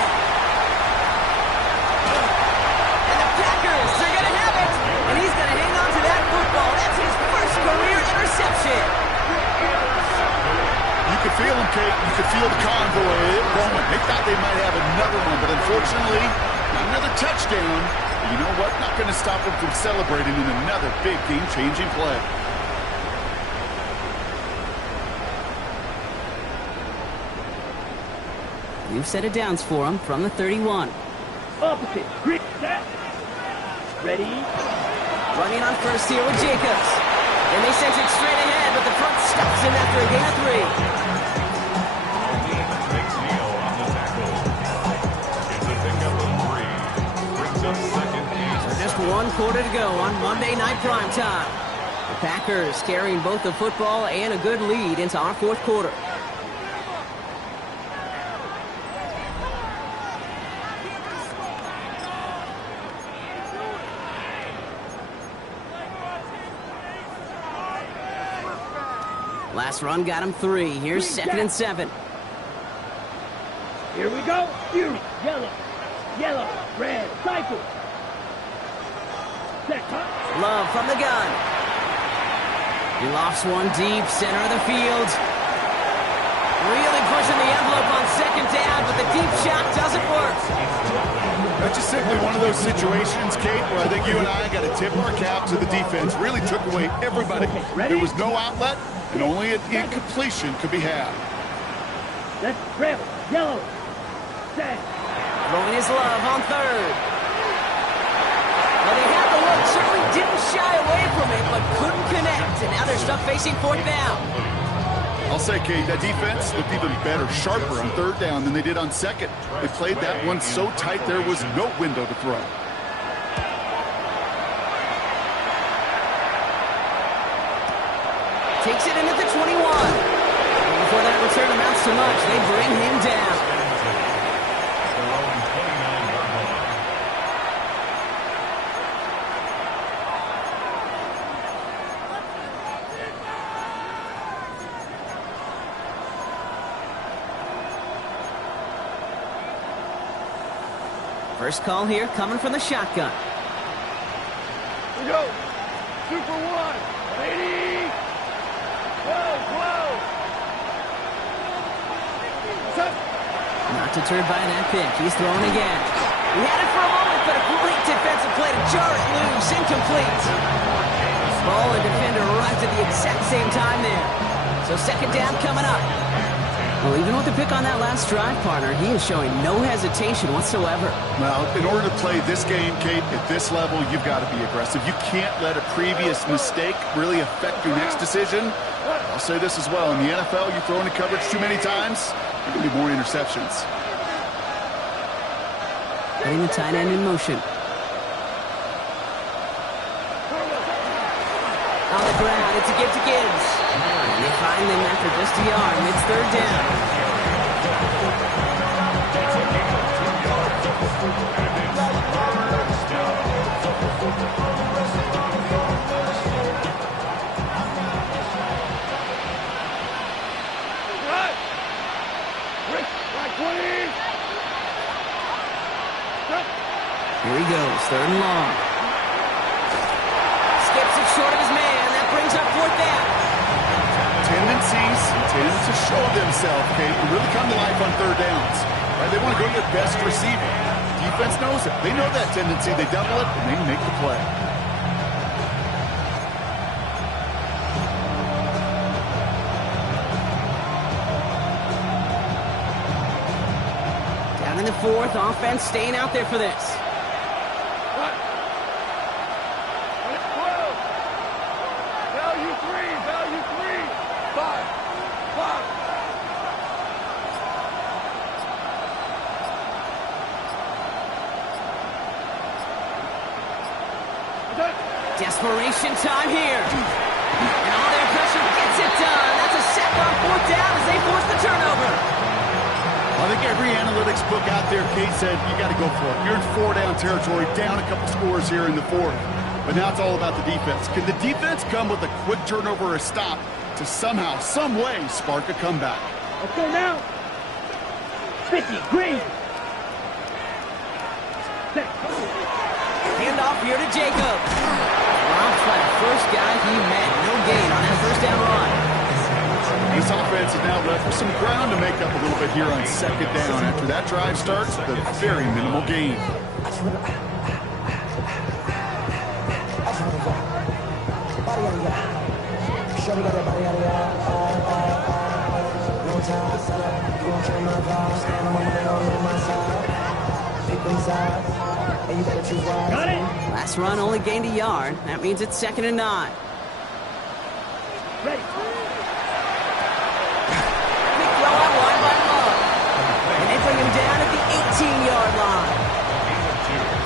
And the Packers, they're going to have it! And he's going to hang on to that football. That's his 1st career interception. You could feel him, Kate. You could feel the convoy going. They thought they might have another one, but unfortunately, not another touchdown. But you know what? Not going to stop them from celebrating in another big game-changing play. New set of downs for him from the 31. Opposite. Quick set. Ready. Running on 1st here with Jacobs. And they sent it straight ahead, but the front stops him after a gain of 3. Makes Neal on the tackle. It's a pickup of 3. Brings up 2nd and So just 1 quarter to go on Monday Night Primetime. The Packers carrying both the football and a good lead into our 4th quarter. Last run got him 3. Here's 2nd and 7. Here we go. You. Yellow. Red. Cycle. Set. Love from the gun. He lofts one deep, center of the field. Really pushing the envelope on 2nd down, but the deep shot doesn't work. That's just simply one of those situations, Kate, where I think you and I got to tip our cap to the defense. Really took away everybody. There was no outlet, and only an incompletion could be had. Let's travel. Yellow. Set. Throwing his love on 3rd. Well, they had the look, certainly didn't shy away from it, but couldn't connect. And now they're stuck facing 4th down. I'll say, Kate, that defense looked even better, sharper on 3rd down than they did on 2nd. They played that one so tight there was no window to throw. Takes it in at the 21. And before that return amounts to much, they bring him down. First call here coming from the shotgun. We go. Super 1. 80. Whoa. Set. Not deterred by that pick. He's throwing again. He had it for a moment, but a great defensive play to jar it loose. Incomplete. Ball and defender arrived at the exact same time there. So 2nd down coming up. Well, even with the pick on that last drive, partner, he is showing no hesitation whatsoever. Well, in order to play this game, Kate, at this level, you've got to be aggressive. You can't let a previous mistake really affect your next decision. I'll say this as well. In the NFL, you throw into coverage too many times, there are going to be more interceptions. Putting the tight end in motion. On the ground, it's a give to Gibbs. And they find them after just a yard. It's 3rd down. Right. Rick, right 20. Stop. Here he goes, 3rd and long. Skips it short of his man. That brings up 4th down. 10 tendencies tend to show themselves, Kate, and really come to life on third downs. Right? They want to go to their best receiver. Defense knows it. They know that tendency. They double it, and they make the play. Down in the fourth, offense staying out there for this. Value three, value three. Five. Desperation time here. And all their pressure gets it done. That's a sack on fourth down as they force the turnover. I think every analytics book out there, Kate, said you got to go for it. You're in four-down territory, down a couple scores here in the fourth. But now it's all about the defense. Can the defense come with a quick turnover or a stop to somehow, some way, spark a comeback? Let's go now. 50, green. Hand off here to Jacob. Rob flat, first guy he met. No gain on that first down run. This offense is now left with some ground to make up a little bit here on second down. After that drive starts with a very minimal gain. Got it. Last run only gained a yard. That means it's 2nd and 9. Ready. Big throw out wide by Love. And they bring him down at the 18-yard line.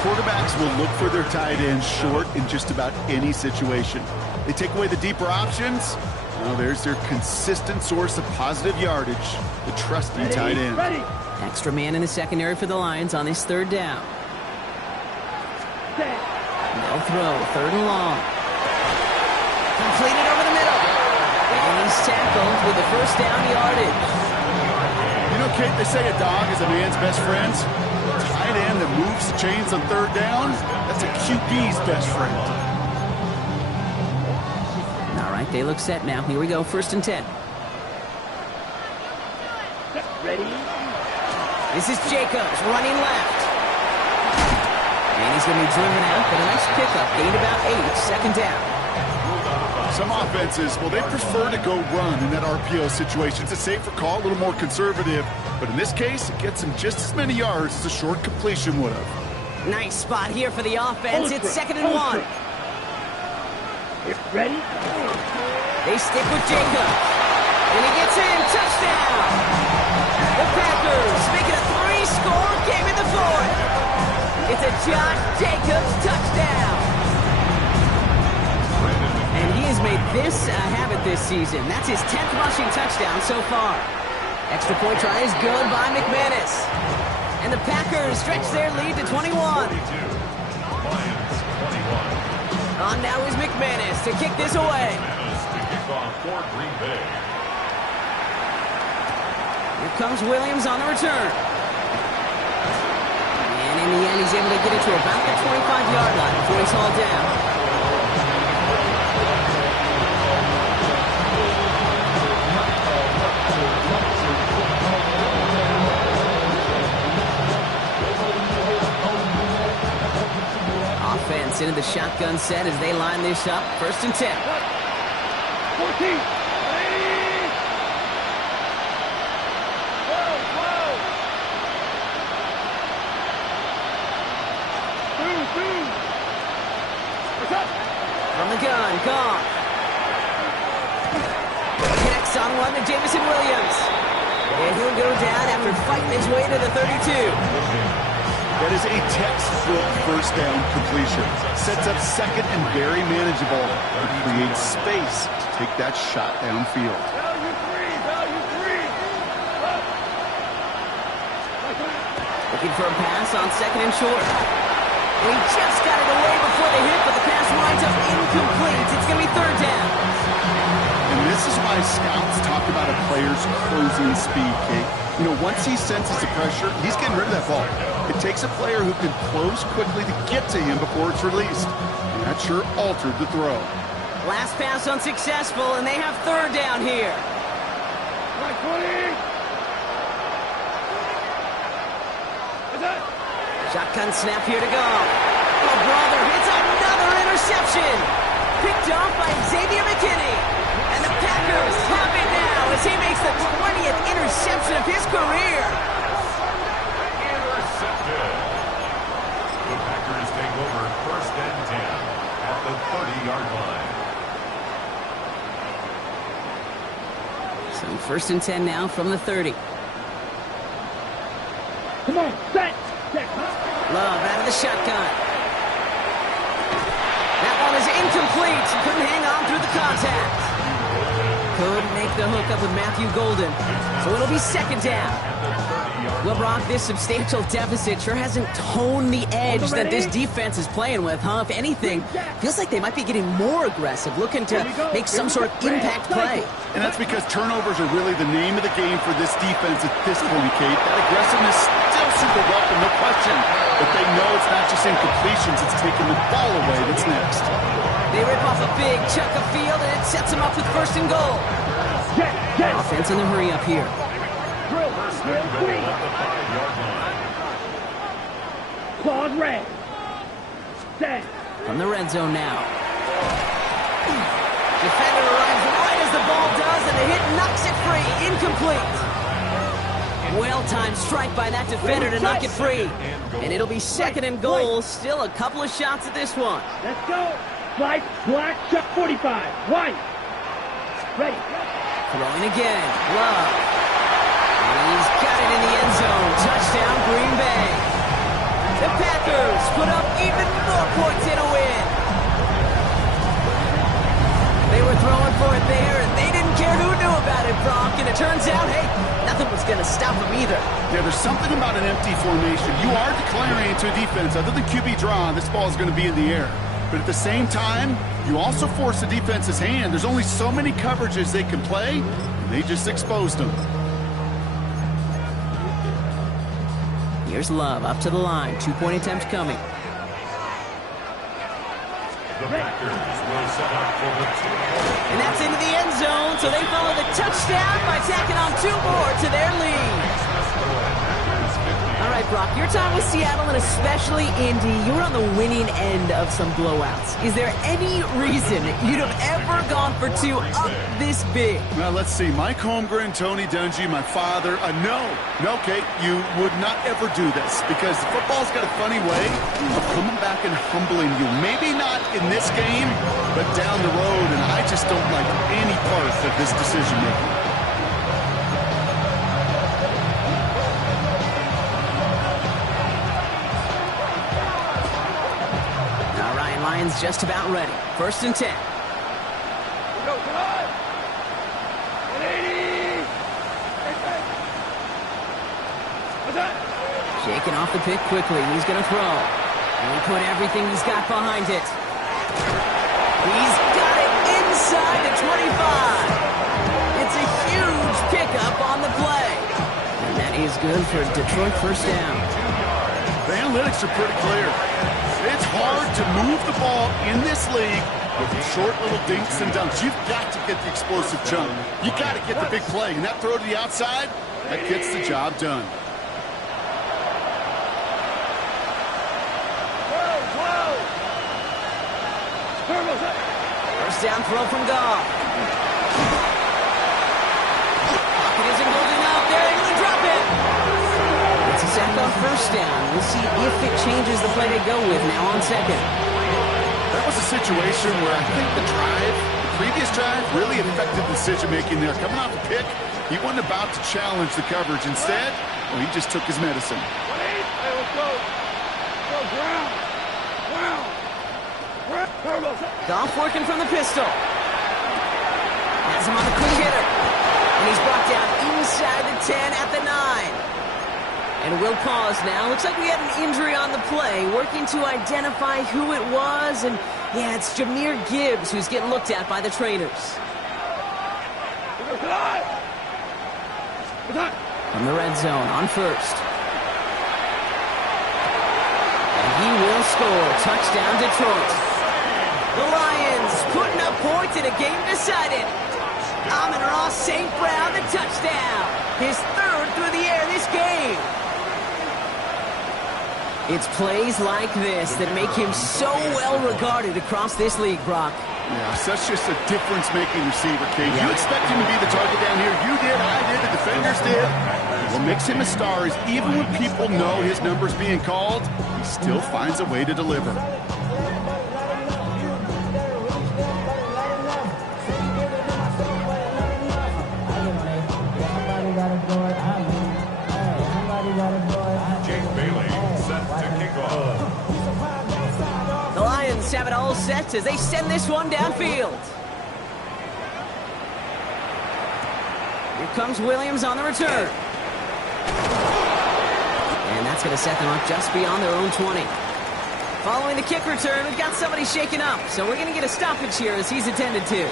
Quarterbacks will look for their tight ends short in just about any situation. They take away the deeper options. Well, there's their consistent source of positive yardage, the trusty tight end. Ready. Extra man in the secondary for the Lions on this third down. No throw, 3rd and long. Completed over the middle. And he's tackled with the first down yardage. You know, Kate, they say a dog is a man's best friend. A tight end that moves the chains on third down, that's a QB's best friend. All right, they look set now. Here we go, 1st and 10. Ready. This is Jacobs running left. And he's going to be driven out, but a nice pickup. Gained about 8, 2nd down. Some offenses, well, they prefer to go run in that RPO situation. It's a safer call, a little more conservative. But in this case, it gets them just as many yards as a short completion would have. Nice spot here for the offense. It's 2nd and 1. Ready. They stick with Jacobs. And he gets in. Touchdown. The Packers make it a 3-score game in the fourth. It's a Josh Jacobs touchdown. And he has made this a habit this season. That's his 10th rushing touchdown so far. Extra point try is good by McManus. And the Packers stretch their lead to 21. Lions 21. On now is McManus to kick this away. Bananas to kick off for Green Bay. Here comes Williams on the return. And in the end, he's able to get it to about the 25-yard line before he's hauled down. Offense into the shotgun set as they line this up. 1st and 10. 14. From the gun, Goff. Connects on one to Jamison Williams. And he'll go down after fighting his way to the 32. That is a textbook first down completion. Sets up 2nd and very manageable. It creates space to take that shot downfield. Value three. Looking for a pass on 2nd and short. And he just got it away before the hit, but the pass winds up incomplete. It's going to be 3rd down. And this is why scouts talk about a player's closing speed, Kate. You know, once he senses the pressure, he's getting rid of that ball. It takes a player who can close quickly to get to him before it's released. And that sure altered the throw. Last pass unsuccessful, and they have third down here. Right, 20. Shotgun snap here to go. Oh, brother, it's another interception. Picked off by Xavier McKinney. And the Packers have it now as he makes the 20th interception of his career. Intercepted. The Packers take over 1st and 10 at the 30-yard line. So 1st and 10 now from the 30. Come on, set. Love out of the shotgun. That one is incomplete. Couldn't hang on through the contact. Couldn't make the hook up with Matthew Golden. So it'll be 2nd down. Well, Brock, this substantial deficit sure hasn't toned the edge that this defense is playing with, huh? If anything, feels like they might be getting more aggressive, looking to make some sort of impact play. And that's because turnovers are really the name of the game for this defense at this point, Kate. That aggressiveness still super welcome, no question. But they know it's not just incompletions, it's taking the ball away that's next. They rip off a big chunk of field, and it sets them up with 1st and goal. Offense in the hurry up here. Claude red. Set. From the red zone now. Defender arrives right as the ball does, and the hit knocks it free. Incomplete. Well-timed strike by that defender to knock it free. And it'll be 2nd and goal. Still a couple of shots at this one. Let's go. White, black, shot 45. White. Ready. Throwing again. Love. And he's got it in the end zone. Touchdown, Green Bay. The Packers put up even more points in a win. They were throwing for it there, and they didn't care who knew about it, Brock. And it turns out, hey, nothing was going to stop them either. Yeah, there's something about an empty formation. You are declaring to a defense, other than QB draw, this ball is going to be in the air. But at the same time, you also force the defense's hand. There's only so many coverages they can play, and they just exposed them. Here's Love up to the line. 2-point attempt coming. The Packers will set up for the 2-point. And that's into the end zone, so they follow the touchdown by tacking on 2 more to their lead. All right, Brock, your time with Seattle and especially Indy, you were on the winning end of some blowouts. Is there any reason you'd have ever gone for 2 up this big? Well, let's see. Mike Holmgren, Tony Dungy, my father. No, Kate, you would not ever do this because football's got a funny way of coming back and humbling you. Maybe not in this game, but down the road, and I just don't like any part of this decision-making. Lions just about ready. 1st and 10. Go, come on. 180. What's that? Shaking off the pick quickly. He's going to throw. And he put everything he's got behind it. He's got it inside the 25. It's a huge pickup on the play. And that is good for Detroit 1st down. The analytics are pretty clear. It's hard to move the ball in this league with short little dinks and dunks. You've got to get the explosive chunk. You got to get the big play. And that throw to the outside, that gets the job done. First down throw from Goff. Pocket isn't holding up. They're able to drop it. It's a sack on 1st down. We'll see if it changes the play they go with now on 2nd. That was a situation where I think the previous drive really affected decision-making there. Coming off a pick, he wasn't about to challenge the coverage. Instead, well, he just took his medicine. Let's go. Go, ground. Goff working from the pistol. Has him on the quick hitter. And he's brought down inside the 10 at the 9. And we'll pause now. Looks like we had an injury on the play. Working to identify who it was. And, yeah, it's Jahmyr Gibbs who's getting looked at by the trainers. From the red zone on 1st. And he will score. Touchdown, Detroit. The Lions putting up points in a game decided. Amon-Ra St. Brown, the touchdown. His third through the air this game. It's plays like this that make him so well regarded across this league, Brock. Yeah, such just a difference-making receiver, Kate. You expect him to be the target down here. You did, I did, the defenders did. What makes him a star is even when people know his number's being called, he still finds a way to deliver. Jake Bailey set to kick off. The Lions have it all set as they send this one downfield. Here comes Williams on the return. And that's going to set them up just beyond their own 20. Following the kick return, we've got somebody shaken up, so we're going to get a stoppage here as he's attended to.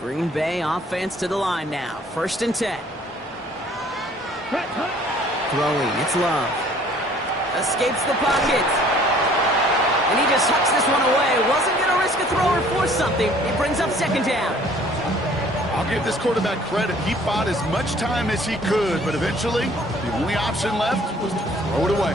Green Bay offense to the line now. 1st and 10. Throwing, it's Love. Escapes the pocket. And he just hucks this one away. Wasn't going to risk a throw or force something. It brings up 2nd down. I'll give this quarterback credit. He fought as much time as he could, but eventually, the only option left was to throw it away.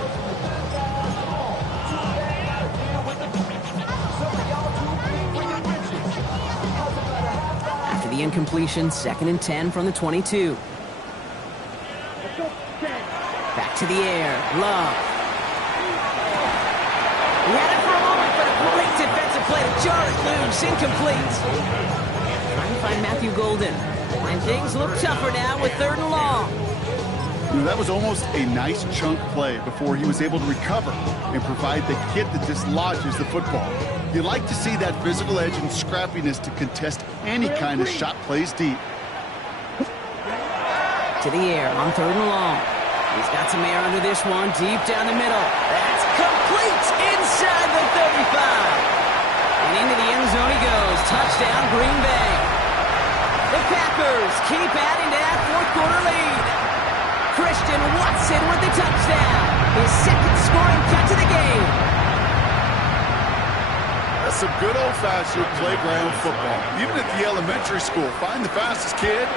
The incompletion, 2nd and 10 from the 22. Back to the air, Love. He had it for a moment, but a great defensive play to jar it loose, incomplete. Trying to find Matthew Golden. And things look tougher now with 3rd and long. You know, that was almost a nice chunk play before he was able to recover and provide the hit that dislodges the football. You like to see that physical edge and scrappiness to contest any kind of shot plays deep. To the air on 3rd and long. He's got some air under this one, deep down the middle. That's complete inside the 35. And into the end zone he goes. Touchdown, Green Bay. The Packers keep adding to that 4th quarter lead. Christian Watson with the touchdown. His 2nd scoring cut to the game. That's some good old-fashioned playground football. Even at the elementary school, find the fastest kid and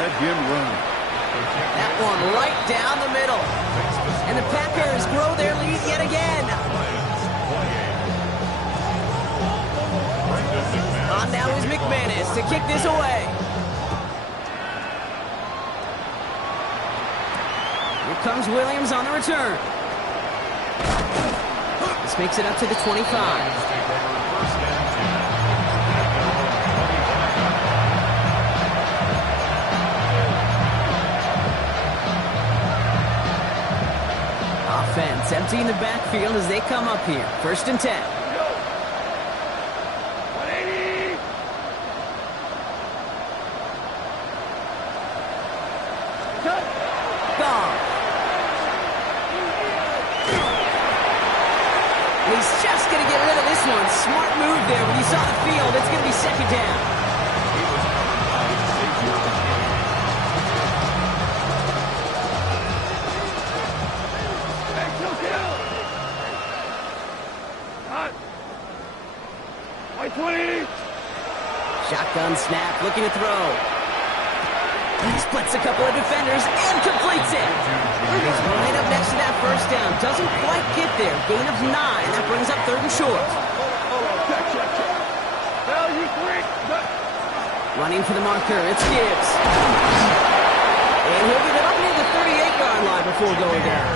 let him run. That one right down the middle. And the Packers grow their lead yet again. On now is McManus to kick this away. Here comes Williams on the return. This makes it up to the 25. Offense emptying the backfield as they come up here. 1st and 10. 180. Gone. He's just going to get rid of this one. Smart move there when he saw the field. It's going to be 2nd down. Shotgun snap, looking to throw. He splits a couple of defenders and completes it. He's right up next to that 1st down. Doesn't quite get there. Gain of 9. That brings up 3rd and short. Running for the marker. It's Gibbs. And he'll get it up near the 38-yard line before going down.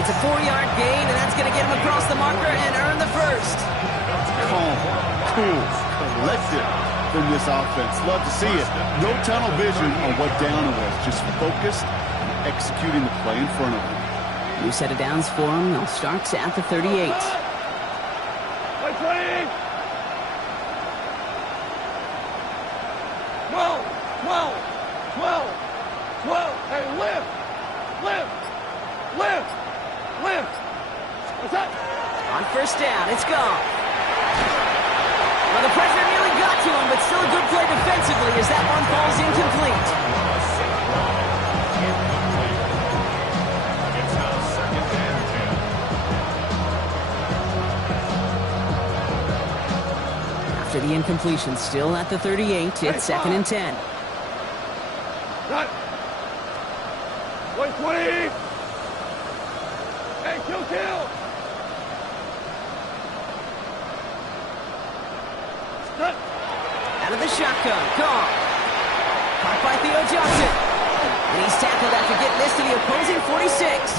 It's a 4-yard gain, and that's going to get him across the marker and earn the 1st. Calm, cool, collected from this offense. Love to see it. No tunnel vision on what down it was. Just focused on executing the play in front of them. New set of downs for him. They'll start at the 38. 120. Hey, lift. What's that? On 1st down, it's gone. Well, the pressure nearly got to him, but still a good play defensively as that one falls incomplete. It's now second and 10. After the incompletion, still at the 38, it's second and 10. Cut. 120. Hey, kill. Cut. Out of the shotgun, Kong. Caught by Theo Johnson. And he's tackled after getting this to the opposing 46.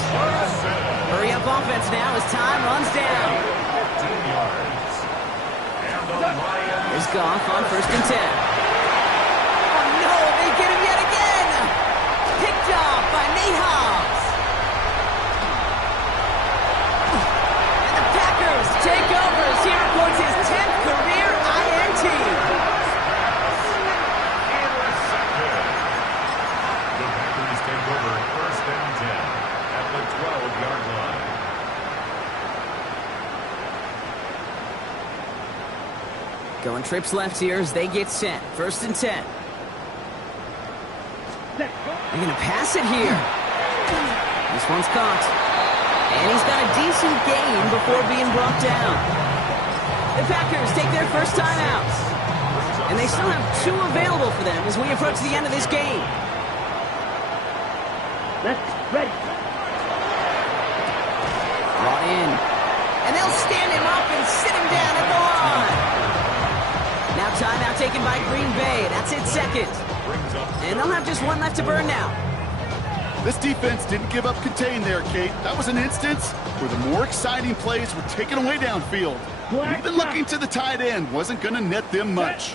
Hurry up offense now as time runs down. 15 yards. And the Lions. Here's Goff on first and 10. Oh no, they get him yet again. Picked off by Nate Hobbs. And the Packers take over as he records his 10th career INT. Intercepted. The Packers take over first and 10 at the 12-yard line. Going trips left here as they get set. First and 10. They're going to pass it here. This one's caught. And he's got a decent gain before being brought down. The Packers take their first time out. And they still have 2 available for them as we approach the end of this game. Ready. Brought in. And they'll stand him up and sit him down at the line. Now timeout taken by Green Bay. That's it second. And they'll have just one left to burn now. This defense didn't give up contain there, Kate. That was an instance where the more exciting plays were taken away downfield. Even looking to the tight end wasn't going to net them much.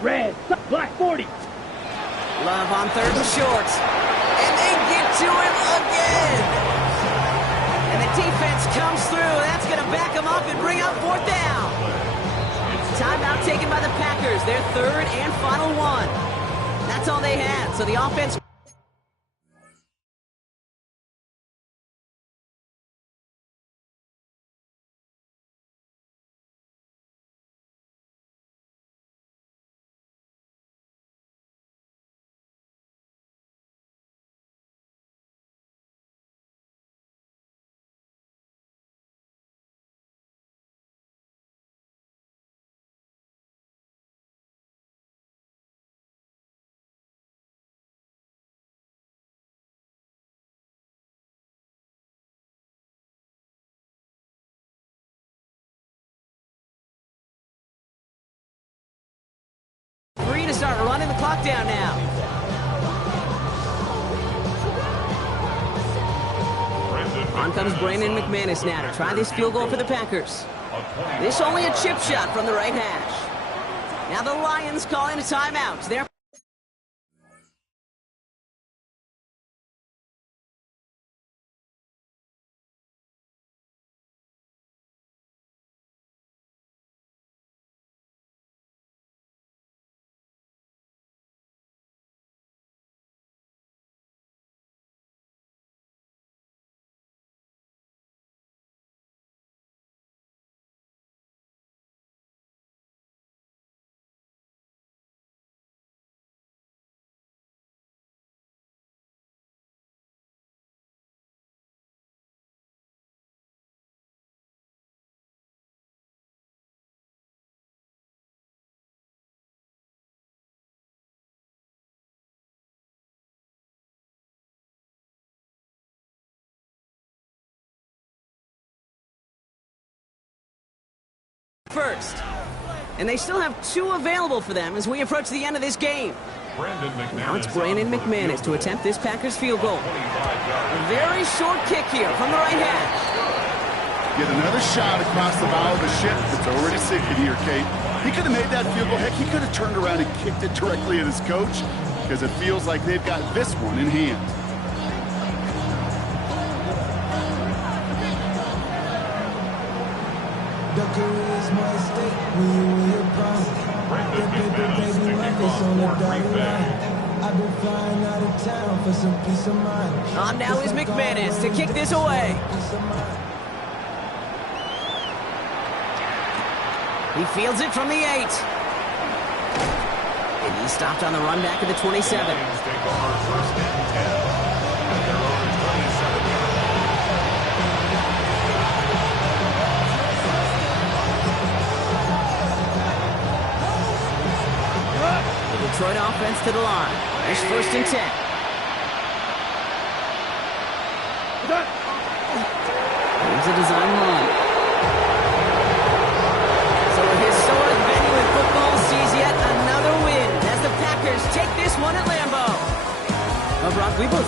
Red. Black 40. Love on third and short. And they get to him again. And the defense comes through. That's going to back them up and bring up fourth down. Timeout taken by the Packers. Their third and final one. That's all they had. So the offense... free to start running the clock down now. On comes Brandon McManus now to try this field goal for the Packers. This only a chip shot from the right hash. Now the Lions calling a timeout. They're first. And they still have 2 available for them as we approach the end of this game. Now it's Brandon McManus to attempt this Packers field goal. A very short kick here from the right hash. Get another shot across the bow of the ship that's already sinking here, Kate. He could have made that field goal. Heck, he could have turned around and kicked it directly at his coach because it feels like they've got this one in hand. On now is McManus to kick this away. He fields it from the 8. And he's stopped on the run back at the 27. Lions take over first and 10 at their own 27-yard line. The Detroit offense to the line. There's first and 10. Here's a design run. So a historic venue in football sees yet another win as the Packers take this one at Lambeau. Well, Brock, we both